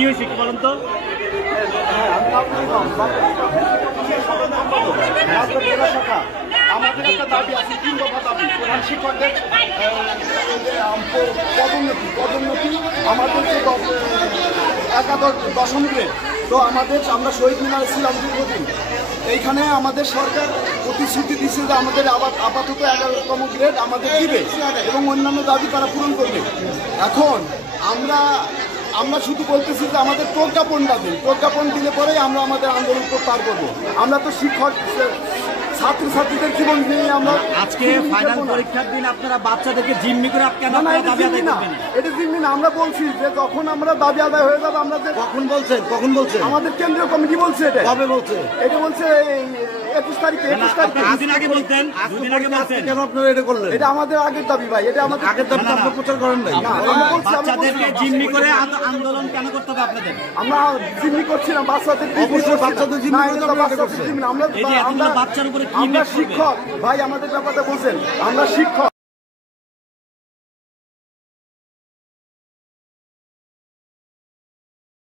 কি হয়েছে কি বলেন তো? আমাদের একটা দাবি আছে, 3 দফা দাবি। প্রধান শিক্ষকদের পদোন্নতি আমাদের যে 10ম গ্রেড, তো আমরা শহীদ মিনারে ছিলাম দীর্ঘদিন। এইখানে আমাদের সরকার প্রতিশ্রুতি দিচ্ছে যে আমাদের আপাতত 11তম গ্রেড আমাদের দিবে এবং অন্যান্য দাবি তারা পূরণ করবে। এখন আমরা শুধু বলতেছি যে আমাদের প্রজ্ঞাপন দিন, প্রজ্ঞাপন দিলে পরেই আমরা আমাদের আন্দোলন পার করবো। আমরা তো শিক্ষক ছাত্রছাত্রীদের জীবন নিয়ে আমরা আজকে ফাইনাল পরীক্ষার দিন আপনারা বাচ্চাদেরকে জিম্মি করে কেন দাবি আদায় করবেন? এটা জিম্মি না, আমরা বলছি যে যখন আমরা দাবি আদায় হয়ে যাবে আমরা কখন বলছেন আমাদের কেন্দ্রীয় কমিটি বলছে। এটা কবে বলছে? এটা বলছে 21 তারিখে। দুদিন আগে বলতেন কেন আপনারা এটা করলেন? এটা আমাদের আগের দাবি ভাই, এটা আমাদের আগের দাবি আপনারা প্রচার করেন নাই। বাচ্চাদেরকে জিম্মি করে আন্দোলন কেন করতে হবে আপনাদের? আমরা জিম্মি করছিলাম বাচ্চাদের, অবশ্যই বাচ্চাদের জিম্মি করে আমরা শিক্ষক ভাই, আমাদের ব্যাপারটা বলছেন, আমরা শিক্ষক।